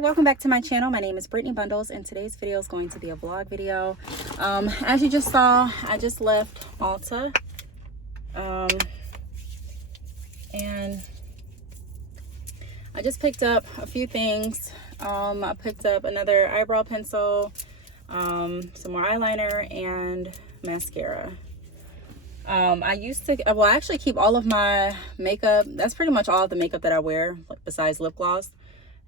welcome back to my channel. My name is Brittney Bundles, and today's video is going to be a vlog video. As you just saw, I just left Ulta, and I just picked up a few things. I picked up another eyebrow pencil, some more eyeliner, and mascara. I actually keep all of my makeup. That's pretty much all of the makeup that I wear, like besides lip gloss.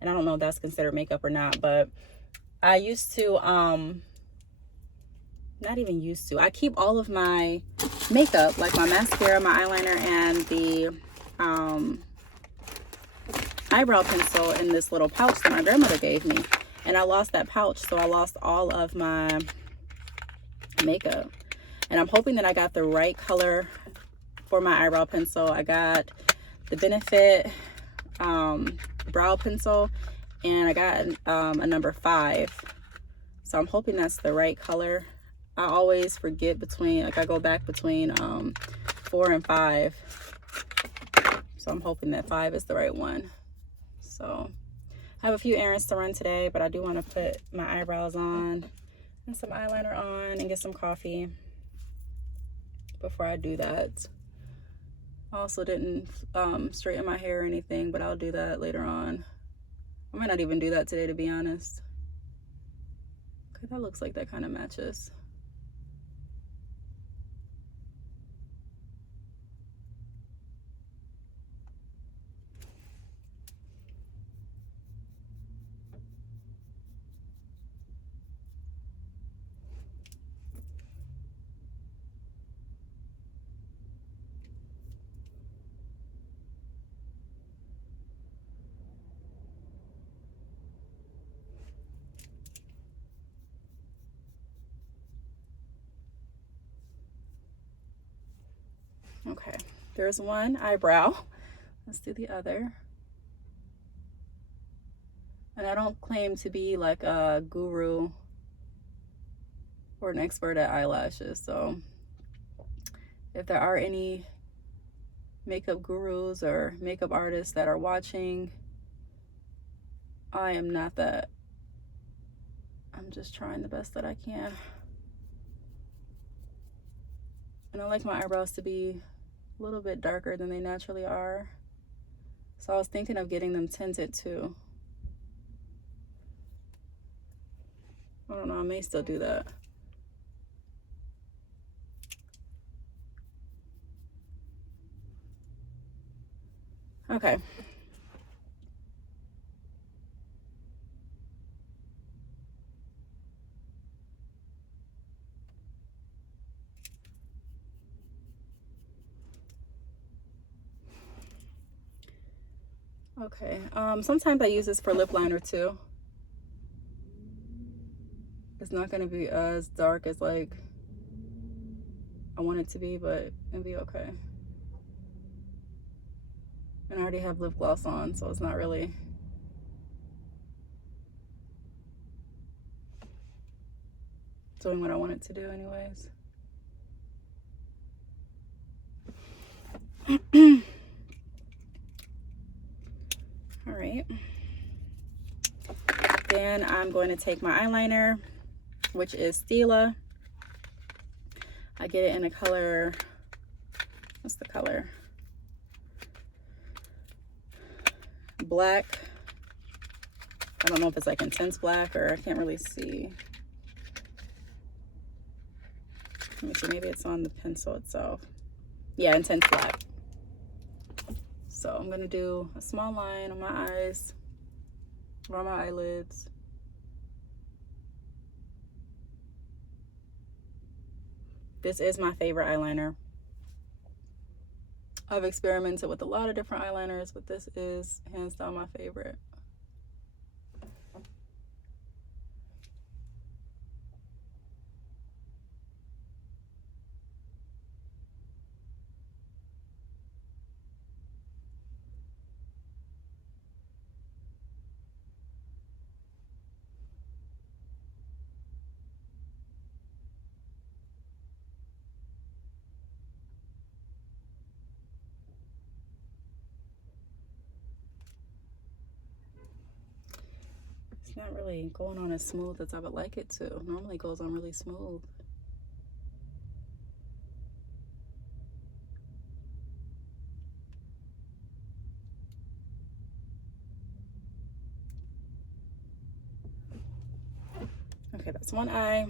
And I don't know if that's considered makeup or not, but I used to, not even used to, I keep all of my makeup, like my mascara, my eyeliner, and the eyebrow pencil in this little pouch that my grandmother gave me. And I lost that pouch, so I lost all of my makeup. And I'm hoping that I got the right color for my eyebrow pencil. I got the Benefit brow pencil, and I got a number 5. So I'm hoping that's the right color. I always forget between, like I go back between 4 and 5. So I'm hoping that 5 is the right one. So I have a few errands to run today, but I do want to put my eyebrows on and some eyeliner on and get some coffee before I do that. I also didn't straighten my hair or anything, but I'll do that later on. I might not even do that today, to be honest. Okay, that looks like that kind of matches. Okay, there's one eyebrow. Let's do the other. And I don't claim to be like a guru or an expert at eyelashes, so if there are any makeup gurus or makeup artists that are watching, I am not that. I'm just trying the best that I can. And I like my eyebrows to be a little bit darker than they naturally are. So I was thinking of getting them tinted too. I don't know, I may still do that. Okay. Okay, sometimes I use this for lip liner too. It's not gonna be as dark as like I want it to be, but it'll be okay. And I already have lip gloss on, so it's not really doing what I want it to do anyways. All right. Then I'm going to take my eyeliner, which is Stila. I get it in a color, what's the color? Black. I don't know if it's like intense black or I can't really see. Let me see, maybe it's on the pencil itself. Yeah, intense black. So I'm gonna do a small line on my eyes, around my eyelids. This is my favorite eyeliner. I've experimented with a lot of different eyeliners, but this is hands down my favorite. not really going on as smooth as I would like it to. Normally it goes on really smooth. Okay, that's one eye.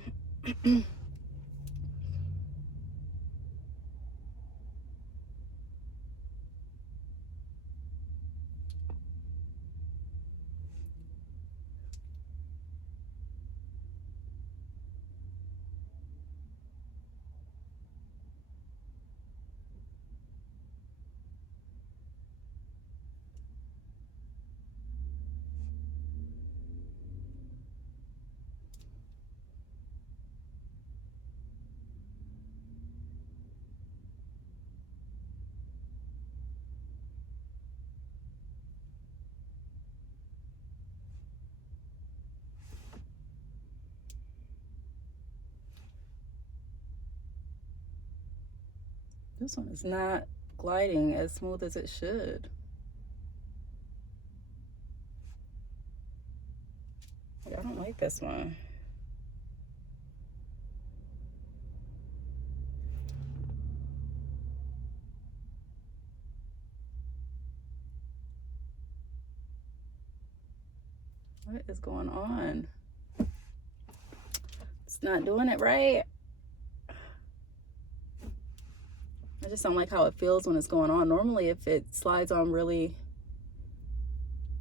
This one is not gliding as smooth as it should. I don't like this one. What is going on? It's not doing it right. I just don't like how it feels when it's going on. Normally, if it slides on really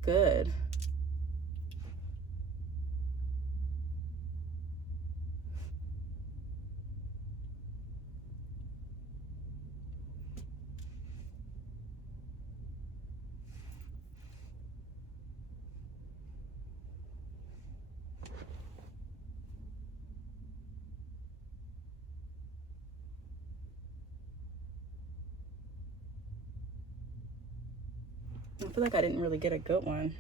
good. I feel like I didn't really get a good one.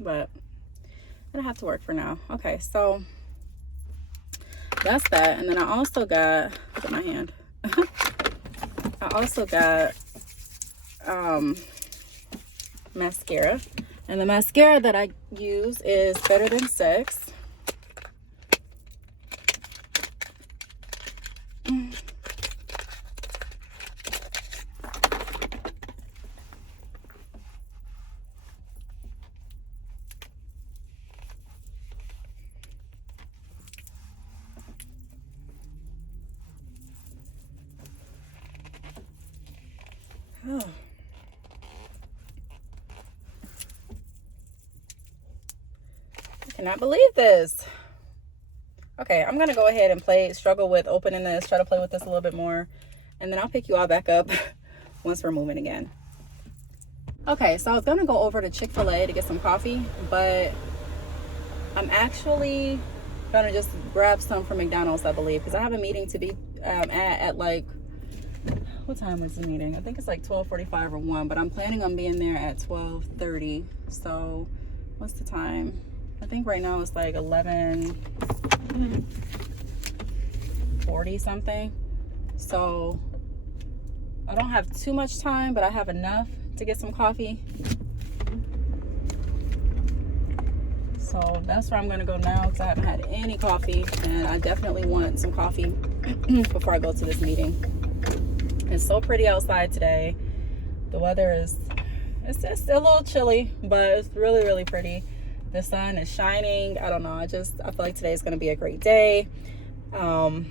But it'll have to work for now. Okay, so that's that. And then I also got, look at my hand. I also got mascara. And the mascara that I use is Better Than Sex. Oh. I cannot believe this. Okay, I'm gonna go ahead and struggle with opening this, try to play with this a little bit more, and then I'll pick you all back up once we're moving again. Okay, so I was gonna go over to Chick-fil-A to get some coffee, but I'm actually gonna just grab some from McDonald's, I believe, because I have a meeting to be at like, what time is the meeting? I think it's like 12:45 or 1, but I'm planning on being there at 12:30. So what's the time? I think right now it's like 11:40 something. So I don't have too much time, but I have enough to get some coffee. So that's where I'm gonna go now, because I haven't had any coffee, and I definitely want some coffee before I go to this meeting. It's so pretty outside today. The weather is, it's just a little chilly, but it's really, really pretty. The sun is shining. I don't know. I feel like today is going to be a great day. I'm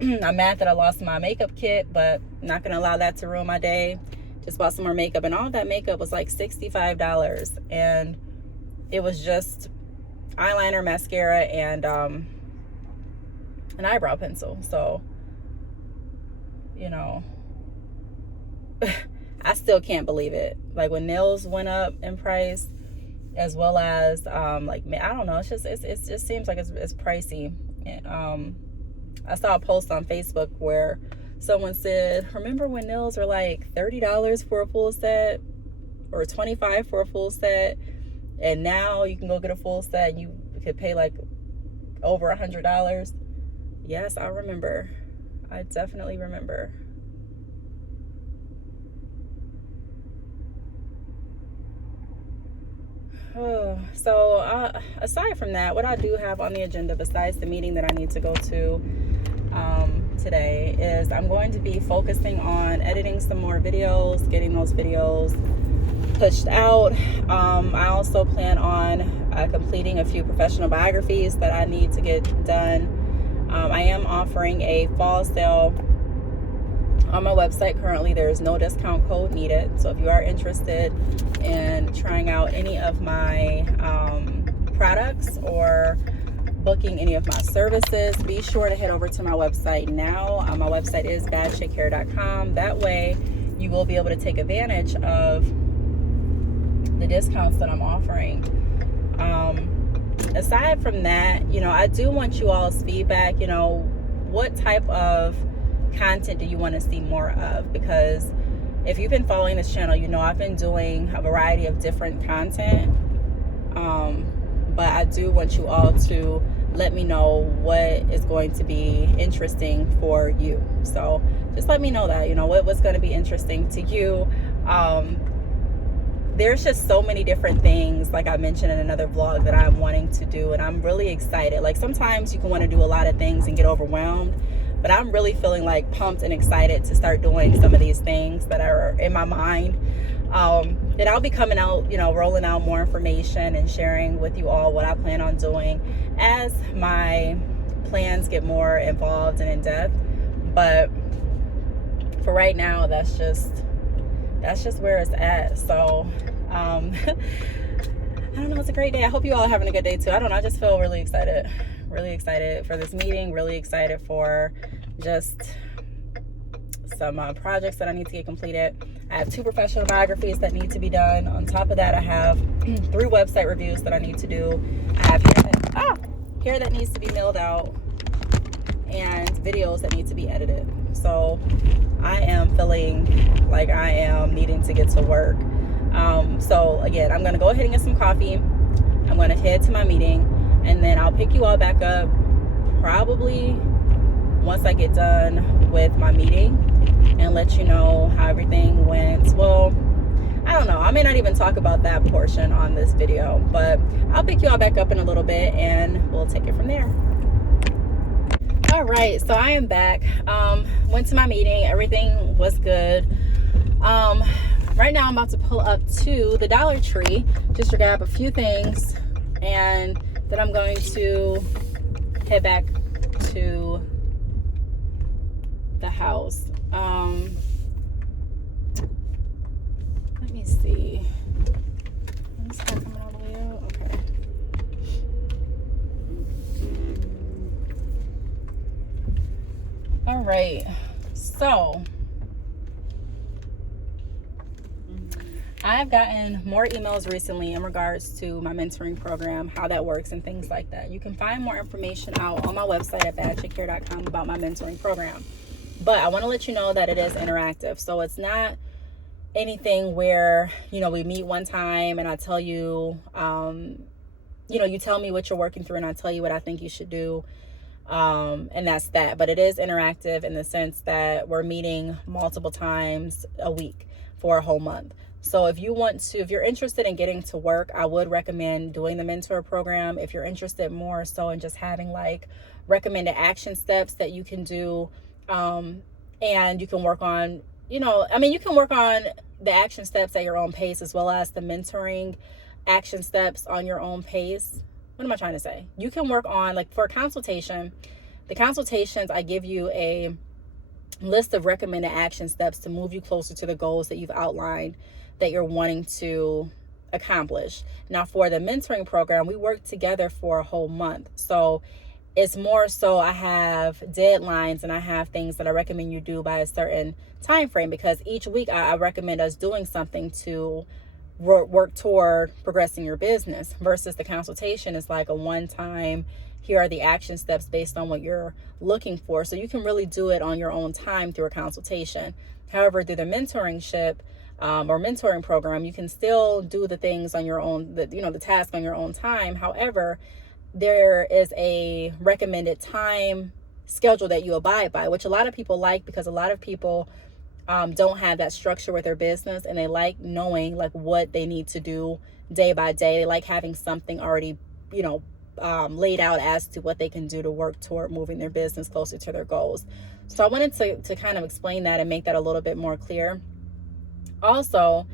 mad that I lost my makeup kit, but not going to allow that to ruin my day. Just bought some more makeup, and all that makeup was like $65. And it was just eyeliner, mascara, and an eyebrow pencil. So, you know, I still can't believe it. Like when nails went up in price, as well as like, I don't know, it just seems like it's pricey. I saw a post on Facebook where someone said, remember when nails were like $30 for a full set, or $25 for a full set, and now you can go get a full set and you could pay like over $100? Yes, I remember. I definitely remember. So aside from that, what I do have on the agenda besides the meeting that I need to go to today is I'm going to be focusing on editing some more videos, getting those videos pushed out. I also plan on completing a few professional biographies that I need to get done. I am offering a fall sale on my website. Currently there is no discount code needed, so if you are interested in trying out any of my products or booking any of my services, be sure to head over to my website now. My website is badchickhair.com. That way you will be able to take advantage of the discounts that I'm offering. Aside from that, I do want you all's feedback. What type of content do you want to see more of? Because if you've been following this channel, I've been doing a variety of different content, but I do want you all to let me know what is going to be interesting for you. So just let me know that, what's going to be interesting to you. There's just so many different things, like I mentioned in another vlog, that I'm wanting to do, and I'm really excited. Like sometimes you can want to do a lot of things and get overwhelmed, but I'm really feeling like pumped and excited to start doing some of these things that are in my mind. That I'll be coming out, rolling out more information and sharing with you all what I plan on doing as my plans get more involved and in depth. But for right now, that's just where it's at. So I don't know, it's a great day. I hope you all are having a good day too. I just feel really excited for this meeting, really excited for just some projects that I need to get completed. I have 2 professional biographies that need to be done. On top of that, I have 3 website reviews that I need to do. I have hair that needs to be mailed out and videos that need to be edited. So I am feeling like I am needing to get to work. So again, I'm going to go ahead and get some coffee. I'm going to head to my meeting, and then I'll pick you all back up probably once I get done with my meeting and let you know how everything went. Well, I don't know. I may not even talk about that portion on this video, but I'll pick you all back up in a little bit and we'll take it from there. All right, so I am back. Went to my meeting. Everything was good. Right now I'm about to pull up to the Dollar Tree just to grab a few things, and then I'm going to head back to the house. Let me see. Is this coming all the way out? Okay. All right, so I've gotten more emails recently in regards to my mentoring program, how that works and things like that. You can find more information out on my website at badchickhair.com about my mentoring program. But I want to let you know that it is interactive. So it's not anything where, we meet one time and I tell you, you tell me what you're working through and I tell you what I think you should do. And that's that. But it is interactive in the sense that we're meeting multiple times a week for a whole month. So if you're interested in getting to work, I would recommend doing the mentor program. If you're interested more so in just having like recommended action steps that you can do, and you can work on, you can work on the action steps at your own pace, as well as the mentoring action steps on your own pace. What am I trying to say? You can work on, like, for a consultation, the consultations, I give you a list of recommended action steps to move you closer to the goals that you've outlined that you're wanting to accomplish. Now, for the mentoring program, we work together for a whole month. So it's more so I have deadlines and I have things that I recommend you do by a certain time frame, because each week I recommend us doing something to work toward progressing your business, versus the consultation is like a one-time, here are the action steps based on what you're looking for. So you can really do it on your own time through a consultation. However, through the mentorship or mentoring program, you can still do the things on your own, the task on your own time. However, there is a recommended time schedule that you abide by, which a lot of people like, because a lot of people don't have that structure with their business, and they like knowing like what they need to do day by day. They like having something already, laid out as to what they can do to work toward moving their business closer to their goals. So I wanted to kind of explain that and make that a little bit more clear. Also,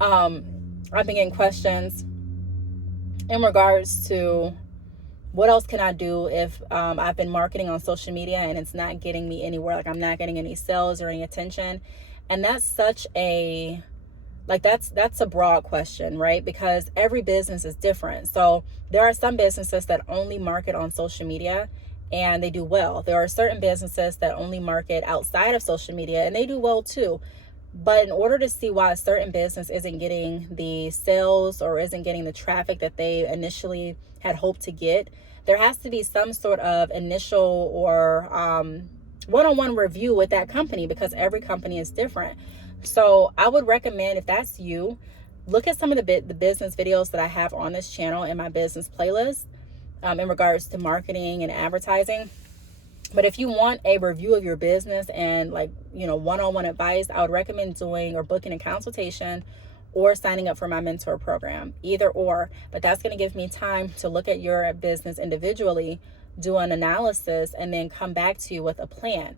I've been getting questions in regards to what else can I do if I've been marketing on social media and it's not getting me anywhere, like I'm not getting any sales or any attention. And that's such a, like, that's a broad question, right? Because every business is different. So there are some businesses that only market on social media and they do well. There are certain businesses that only market outside of social media and they do well too. But in order to see why a certain business isn't getting the sales or isn't getting the traffic that they initially had hoped to get, there has to be some sort of initial or one-on-one review with that company, because every company is different. So I would recommend, if that's you, look at some of the business videos that I have on this channel in my business playlist in regards to marketing and advertising. But if you want a review of your business and one-on-one advice, I would recommend doing or booking a consultation or signing up for my mentor program, either or. But that's going to give me time to look at your business individually, do an analysis, and then come back to you with a plan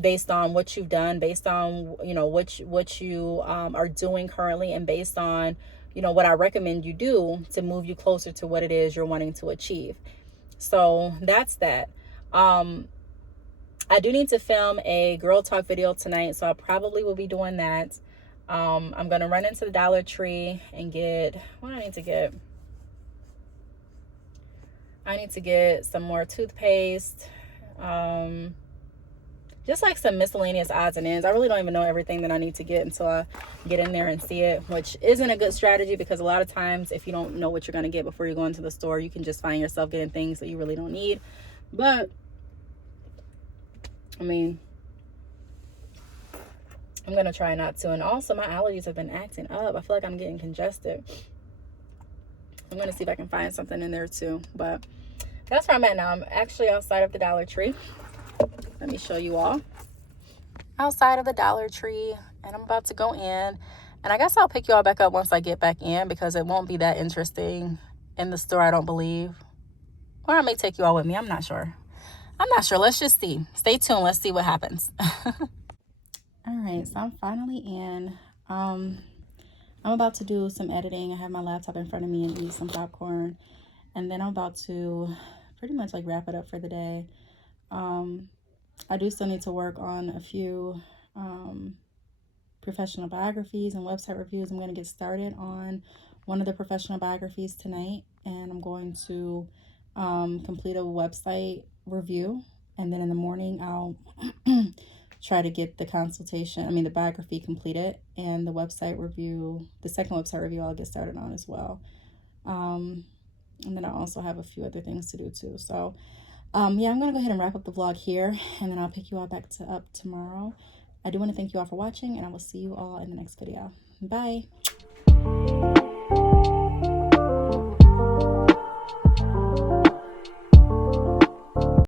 based on what you've done, based on, what you are doing currently, and based on, what I recommend you do to move you closer to what it is you're wanting to achieve. So that's that. I do need to film a girl talk video tonight, so I probably will be doing that. I'm going to run into the Dollar Tree and get, what do I need to get? I need to get some more toothpaste, just like some miscellaneous odds and ends. I really don't even know everything that I need to get until I get in there and see it, which isn't a good strategy, because a lot of times if you don't know what you're going to get before you go into the store, you can just find yourself getting things that you really don't need. But I mean, I'm going to try not to. And also, my allergies have been acting up. I feel like I'm getting congested. I'm going to see if I can find something in there too. But that's where I'm at now. I'm actually outside of the Dollar Tree. Let me show you all. Outside of the Dollar Tree. And I'm about to go in. And I guess I'll pick you all back up once I get back in, because it won't be that interesting in the store, I don't believe. Or I may take you all with me. I'm not sure. Let's just see. Stay tuned. Let's see what happens. All right, so I'm finally in. I'm about to do some editing. I have my laptop in front of me and eat some popcorn. And then I'm about to pretty much wrap it up for the day. I do still need to work on a few professional biographies and website reviews. I'm going to get started on one of the professional biographies tonight. And I'm going to complete a website review, and then in the morning I'll try to get the the biography completed, and the website review, the second website review, I'll get started on as well. And then I also have a few other things to do too. So yeah, I'm gonna go ahead and wrap up the vlog here, and then I'll pick you all back up tomorrow. I do want to thank you all for watching, and I will see you all in the next video. Bye.